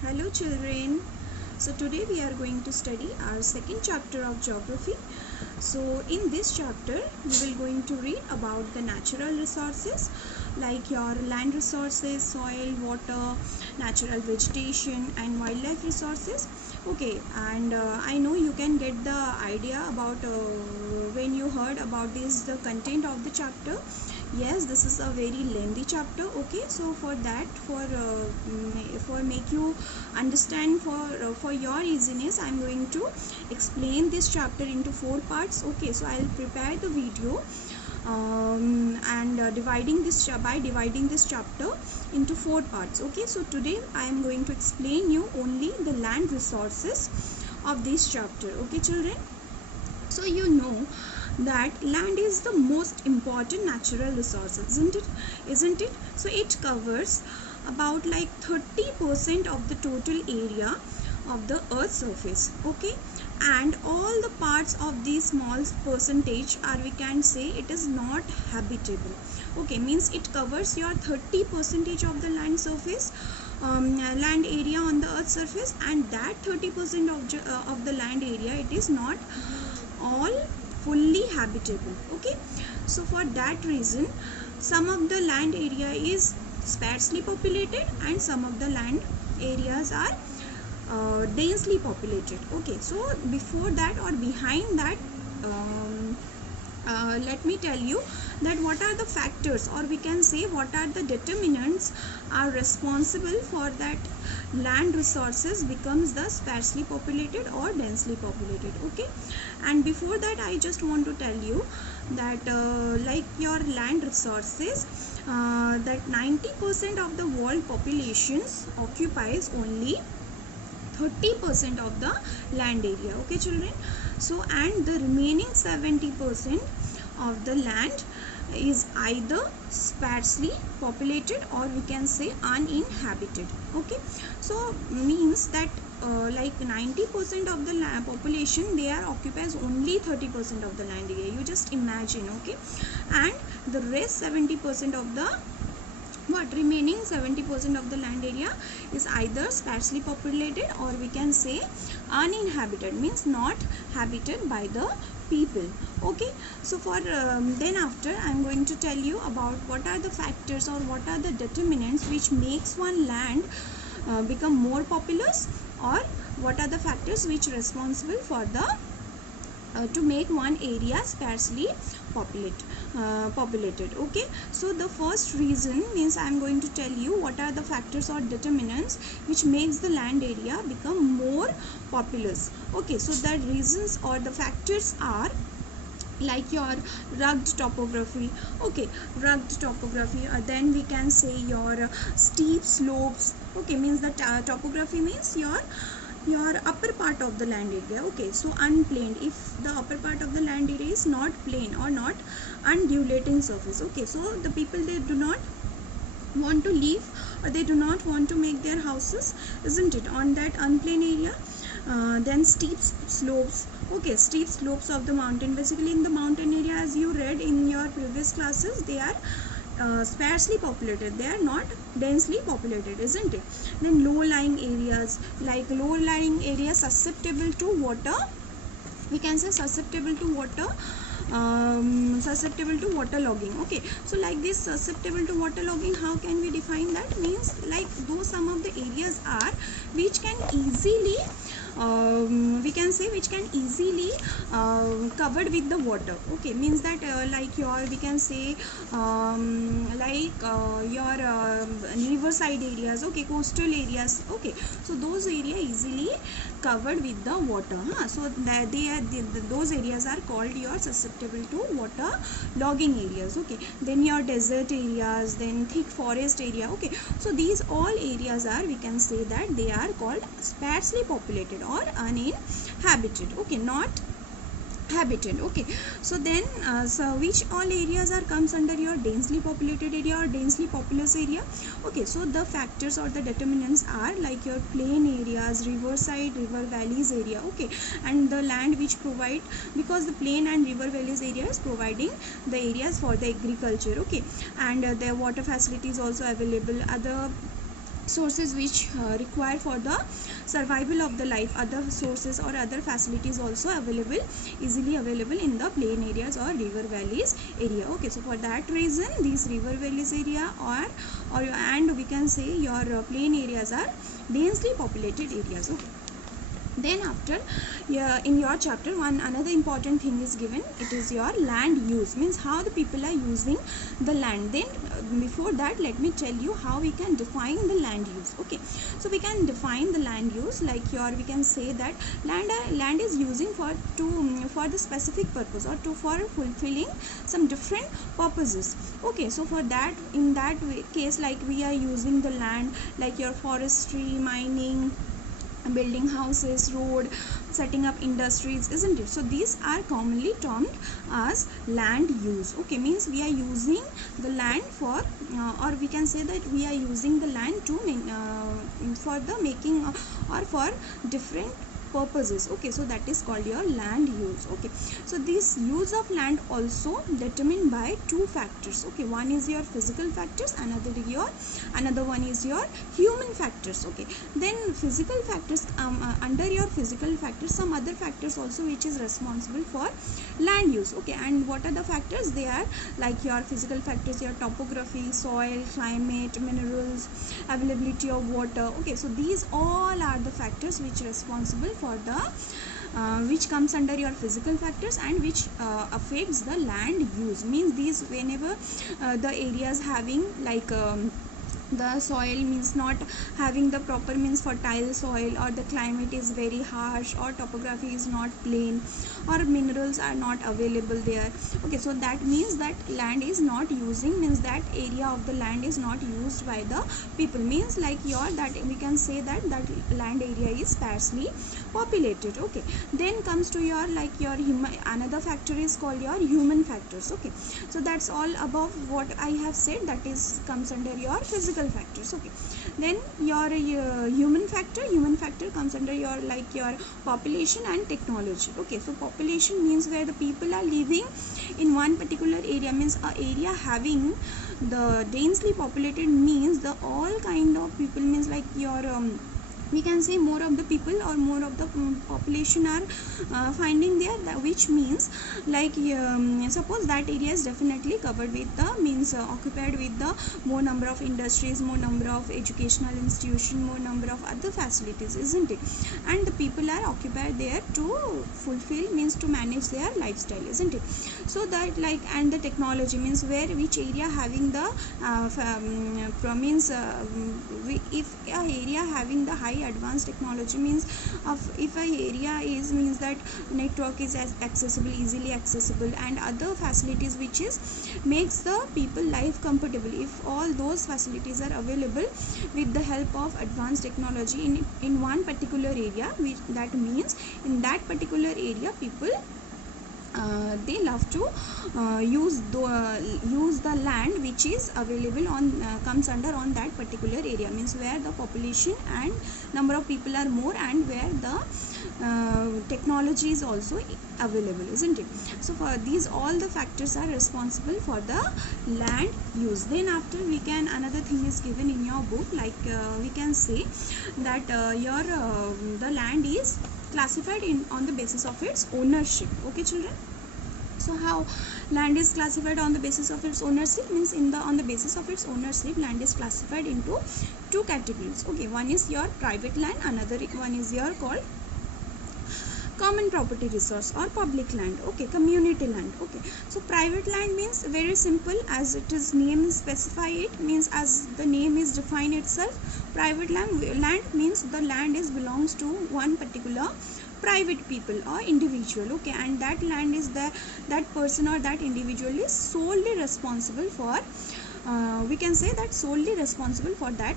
Hello children. So today we are going to study our second chapter of geography. So in this chapter we will going to read about the natural resources like your land resources, soil, water, natural vegetation and wildlife resources. Okay, and I know you can get the idea about when you heard about this the content of the chapter. Yes, this is a very lengthy chapter. Okay, so for that for make you understand, for your easiness, I'm going to explain this chapter into 4 parts. Okay, so I'll prepare the video and dividing this chapter into 4 parts. Okay, so today I am going to explain you only the land resources of this chapter. Okay children, so you know that land is the most important natural resource, isn't it? So it covers about like 30% of the total area of the earth's surface. Okay, and all the parts of the small percentage are, we can say, it is not habitable. Okay, means it covers your 30% of the land surface, land area on the earth's surface, and that 30% of the land area, it is not all fully habitable. Okay, so for that reason some of the land area is sparsely populated and some of the land areas are densely populated. Okay, so before that or behind that, let me tell you that what are the factors, or we can say what are the determinants are responsible for that land resources becomes the sparsely populated or densely populated. Okay, and before that I just want to tell you that like your land resources, that 90% of the world populations occupies only 30% of the land area. Okay children, so and the remaining 70% of the land is either sparsely populated or we can say uninhabited. Okay, so means that like 90% of the population, they are occupies only 30% of the land area. You just imagine. Okay, and the rest 70% of the remaining 70% of the land area is either sparsely populated or we can say uninhabited, means not habited by the people. Okay, so for then after I'm going to tell you about what are the factors or what are the determinants which makes one land become more populous, or what are the factors which responsible for the to make one area sparsely populated. Okay, so the first reason means I am going to tell you what are the factors or determinants which makes the land area become more populous. Okay, so the reasons or the factors are like your rugged topography. Okay, rugged topography, then we can say your steep slopes. Okay, means the topography means your upper part of the land area. Okay, so unplaned, if the upper part of the land area is not plain or not undulating surface. Okay, so the people, they do not want to live or they do not want to make their houses, isn't it, on that unplain area. Then steep slopes. Okay, steep slopes of the mountain, basically in the mountain area, as you read in your previous classes, they are sparsely populated, they are not densely populated, isn't it? Then low lying areas, like low lying areas susceptible to water, we can say susceptible to water logging. Okay, so like this susceptible to water logging, how can we define that? Means like those some of the areas are which can easily we can say which can easily covered with the water. Okay, means that like your, we can say your riverside areas. Okay, coastal areas. Okay, so those areas easily covered with the water, so that those areas are called your susceptible to water logging areas. Okay, then your desert areas, then thick forest area. Okay, so these all areas are, we can say that they are called sparsely populated or uninhabited. Okay, not habited. Okay, so then so which all areas are comes under your densely populated area or densely populous area? Okay, so the factors or the determinants are like your plain areas, riverside, river valleys area. Okay, and the land which provide, because the plain and river valleys area is providing the areas for the agriculture. Okay, and the water facilities also available. Other sources which require for the survival of the life. Other sources or other facilities also available, easily available in the plain areas or river valleys area. Okay, so for that reason these river valleys area or and we can say your plain areas are densely populated areas. Okay, then after, yeah, in your chapter one another important thing is given. It is your land use, means how the people are using the land. Then before that let me tell you how we can define the land use. Okay, so we can define the land use like your, we can say that land is using for for the specific purpose or for fulfilling some different purposes. Okay, so for that, in that case, like we are using the land like your forestry, mining, building houses, road, setting up industries, isn't it? So these are commonly termed as land use. Okay, means we are using the land for or we can say that we are using the land to for the making or for different purposes. Okay, so that is called your land use. Okay, so this use of land also determined by two factors. Okay, one is your physical factors, another one is your human factors. Okay, then physical factors, under your physical factors some other factors also which is responsible for land use. Okay, and what are the factors? They are like your physical factors, your topography, soil, climate, minerals, availability of water. Okay, so these all are the factors which responsible for the which comes under your physical factors and which affects the land use. Means these, whenever the areas having like the soil means not having the proper means fertile soil, or the climate is very harsh, or topography is not plain, or minerals are not available there. Okay, so that means that land is not using, means that area of the land is not used by the people, means like your, that we can say that land area is sparsely populated. Okay, then comes to your like your another factor is called your human factors. Okay, so that's all above what I have said, that is comes under your physical factors. Okay, then your human factor comes under your like your population and technology. Okay, so population means where the people are living in one particular area, means a area having the densely populated, means the all kind of people, means like your we can say more of the people or more of the population are finding there, which means like suppose that area is definitely covered with the means occupied with the more number of industries, more number of educational institution, more number of other facilities, isn't it? And the people are occupied there to fulfill, means to manage their lifestyle, isn't it? So that like, and the technology means where which area having the means if a area having the high advanced technology, means if a area is, means that network is accessible, easily accessible, and other facilities which is makes the people life comfortable, if all those facilities are available with the help of advanced technology in one particular area, which that means in that particular area people they love to use the land which is available on comes under on that particular area, means where the population and number of people are more and where the technology is also available, isn't it? So for these all the factors are responsible for the land use. Then after we can, another thing is given in your book, like we can say that your the land is classified on the basis of its ownership. Okay children, so how land is classified on the basis of its ownership, means on the basis of its ownership land is classified into two categories. Okay, one is your private land, another one is your called common property resource or public land. Okay, community land. Okay, so private land means very simple, as it is name specify it, means as the name is define itself, private land means the land is belongs to one particular private people or individual. Okay, and that land is that person or that individual is solely responsible for we can say that solely responsible for that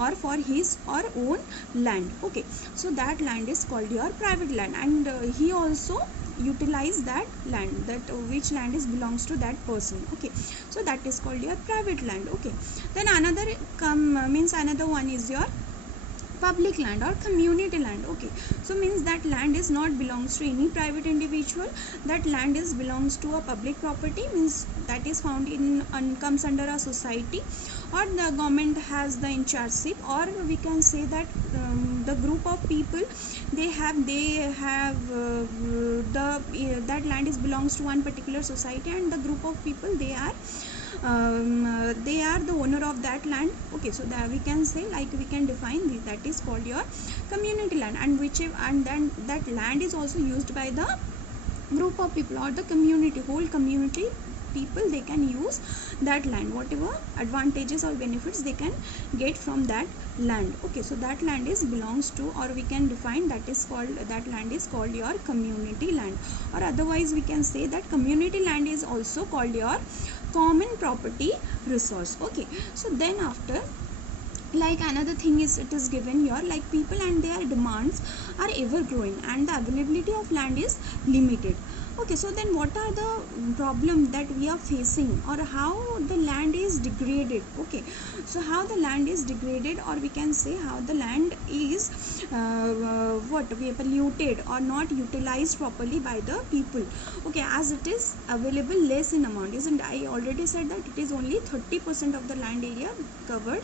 or for his or own land. Okay, so that land is called your private land, and he also utilize that land, that which land is belongs to that person. Okay, so that is called your private land. Okay, then another means another one is your public land or community land. Okay, so means that land is not belongs to any private individual, that land is belongs to a public property, means that is found in comes under a society or the government has the in chargeship, or we can say that the group of people they have that land is belongs to one particular society, and the group of people they are the owner of that land. Okay, so that we can say, like we can define this, that is called your community land, and then that land is also used by the group of people or the community, whole community people. They can use that land, whatever advantages or benefits they can get from that land. Okay, so that land is belongs to, or we can define that land is called your community land, or otherwise we can say that community land is also called your common property resource. Okay, so then after, like another thing is, it is given here, like people and their demands are ever growing and the availability of land is limited. Okay, so then what are the problem that we are facing, or how the land is degraded? Okay, so how the land is degraded, or we can say how the land is we polluted or not utilized properly by the people. Okay, as it is available less in amount, isn't I already said that it is only 30% of the land area covered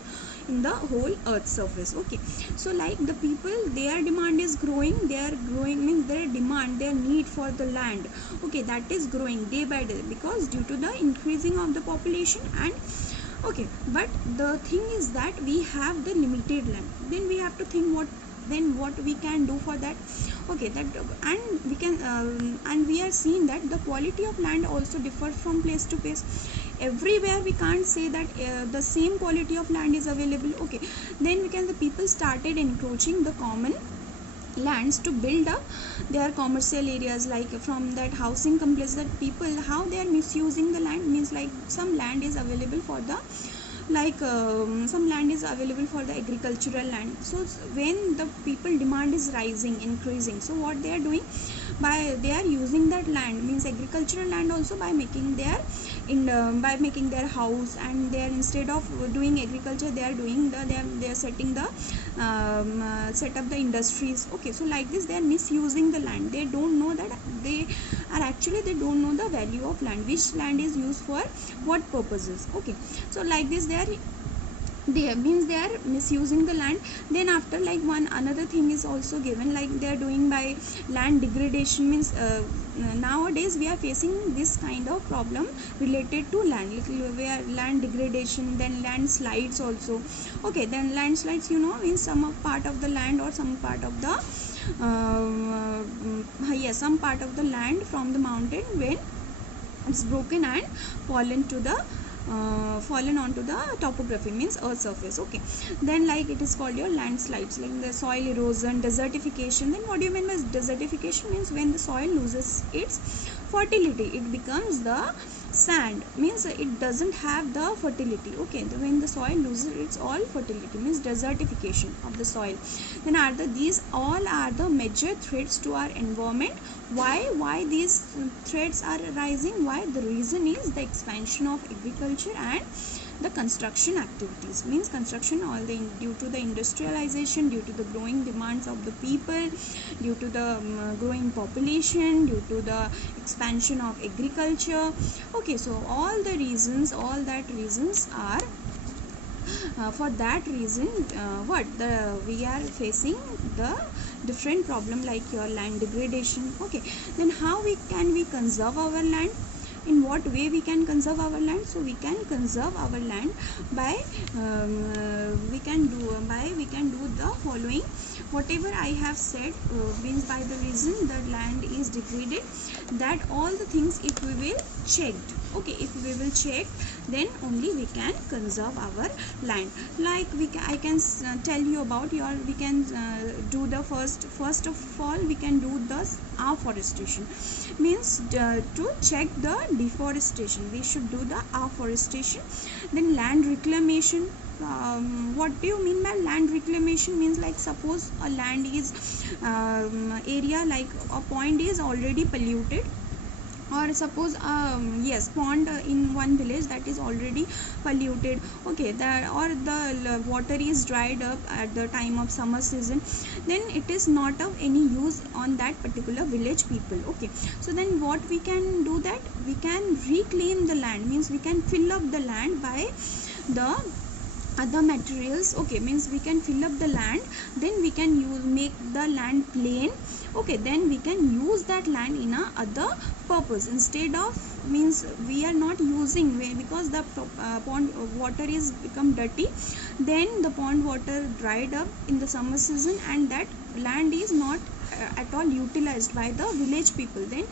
in the whole earth surface. Okay, so like the people, their demand is growing, means their demand, their need for the land, okay, that is growing day by day because due to the increasing of the population. And okay, but the thing is that we have the limited land, then we have to think what we can do for that. Okay, that and we can and we are seeing that the quality of land also differs from place to place. Everywhere we can't say that the same quality of land is available. Okay, then we can, the people started encroaching the common lands to build up their commercial areas, like from that housing complex, that people, how they are misusing the land, means like some land is available for the some land is available for the agricultural land. So when the people demand is rising, increasing, so what they are doing, they are using that land, means agricultural land also, by making their house, and they are, instead of doing agriculture, they are doing they are setting the set up the industries. Okay, so like this they are misusing the land. They don't know that they don't know the value of land, which land is used for what purposes. Okay, so like this they are misusing the land. Then after, like another thing is also given, like they are doing by land degradation, means nowadays we are facing this kind of problem related to land, where land degradation, then landslides also. Okay, then landslides, means some part of the land or some part of the some part of the land from the mountain, when it's broken and fallen onto the topography, means earth surface. Okay, then like it is called your landslides, like the soil erosion, desertification. Then what do you mean by desertification? Means when the soil loses its fertility, it becomes the sand, means it doesn't have the fertility. Okay, when the soil loses its all fertility, means desertification of the soil. Then these all are the major threats to our environment. Why these threats are arising? Why? The reason is the expansion of agriculture and the construction activities, means construction, due to the industrialization, due to the growing demands of the people, due to the growing population, due to the expansion of agriculture. Okay, so all that reasons are for that reason we are facing the different problem, like your land degradation. Okay, then how can we conserve our land? In what way we can conserve our land? So we can conserve our land by we can do the following. Whatever I have said, means by the reason that land is degraded, that all the things, if we will check, okay, if we will check, then only we can conserve our land. Like I can tell you about we can do the first of all, we can do the afforestation, means to check the deforestation, we should do the afforestation. Then land reclamation. What do you mean by land reclamation? Means like suppose a land is area, like a pond is already polluted, or suppose pond in one village that is already polluted. Okay, or the water is dried up at the time of summer season, then it is not of any use on that particular village people. Okay, so then what we can do, that we can reclaim the land, means we can fill up the land by the other materials. Okay, means we can fill up the land, then we can make the land plain. Okay, then we can use that land in a other purpose, instead of, means we are not using, because the pond water is become dirty, then the pond water dried up in the summer season, and that land is not at all utilized by the village people. Then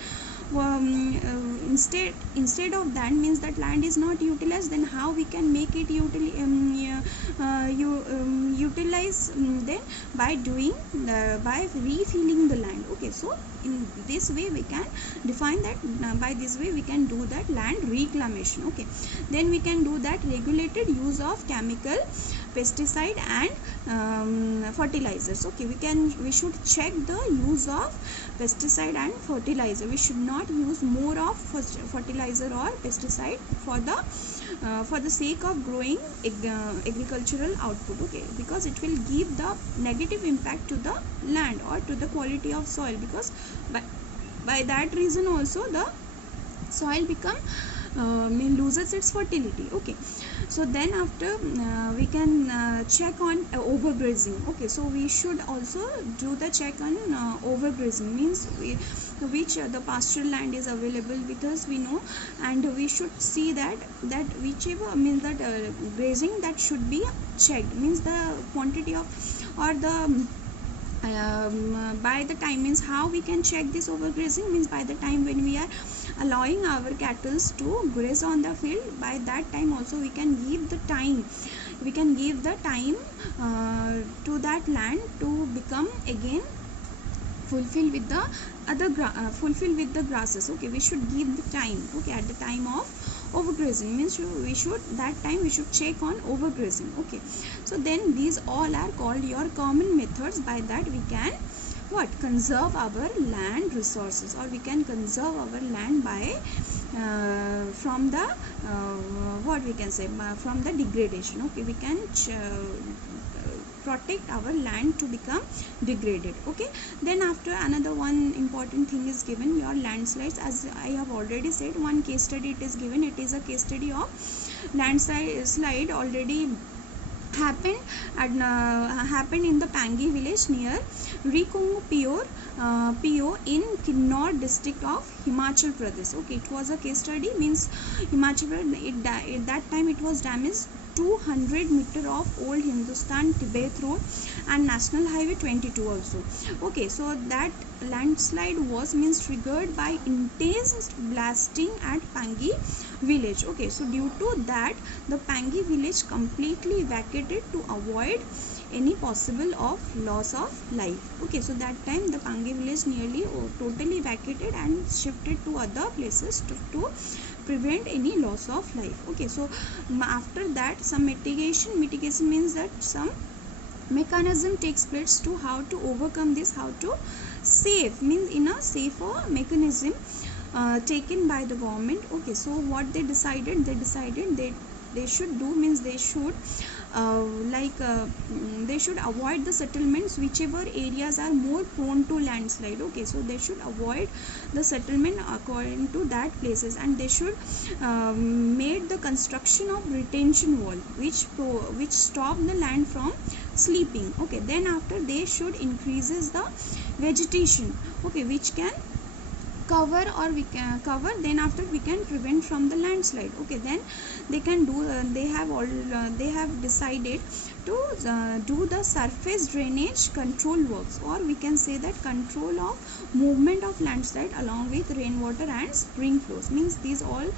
instead of that, means that land is not utilized, then how we can make it utilize, then by doing by refilling the land. Okay, so in this way we can define that, by this way we can do that land reclamation. Okay, then we can do that regulated use of chemical, pesticide and fertilizers. Okay, we should check the use of pesticide and fertilizer. We should not use more of fertilizer or pesticide for the sake of growing agricultural output. Okay, because it will give the negative impact to the land or to the quality of soil, because by that reason also the soil become loses its fertility. Okay, so then after we can check on overgrazing. Okay, so we should also do the check on overgrazing, means which the pasture land is available with us, we know, and we should see that whichever, means that grazing that should be checked, means the quantity of, or the by the time, means how we can check this overgrazing, means by the time when we are allowing our cattle to graze on the field, by that time also we can give the time, to that land to become again fulfill with the fulfill with the grasses. Okay, we should give the time. Okay, at the time of overgrazing, means we should check on overgrazing. Okay, so then these all are called your common methods, by that we can conserve our land resources, or we can conserve our land by from the what we can say, from the degradation. Okay, we can protect our land to become degraded. Okay, then after, another one important thing is given, your landslides. As I have already said, one case study it is given. It is a case study of landslide already happened in the Pangi village near Rikongo PO in Kinnauр district of Himachal Pradesh. Okay, it was a case study, means Himachal Pradesh, at that time it was damaged 200 meter of old Hindustan Tibet road and National Highway 22 also. Okay, so that landslide was, means triggered by intense blasting at Pangi village. Okay, so due to that, the Pangi village completely evacuated to avoid any possible of loss of life. Okay, so that time the Pangi village nearly totally evacuated and shifted to other places to prevent any loss of life. Okay, so after that, some mitigation means that some mechanism takes place to how to overcome this, how to save, means in a safer mechanism taken by the government. Okay, so what they decided they should do, means they should they should avoid the settlements whichever areas are more prone to landslide. Okay, so they should avoid the settlement according to that places, and they should made the construction of retention wall which stop the land from sleeping. Okay, then after they should increases the vegetation. Okay, which can cover, or we can cover, then after we can prevent from the landslide. Okay, then they can do they have decided to do the surface drainage control works, or we can say that control of movement of landslide along with rainwater and spring flows, means these all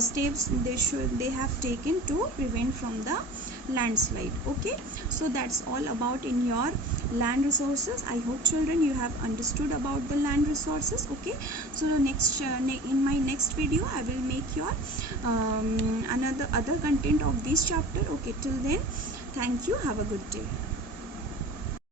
steps they have taken to prevent from the landslide. Okay, so that's all about in your land resources. I hope children you have understood about the land resources. Okay, so next in my next video I will make your other content of this chapter. Okay, till then, thank you, have a good day.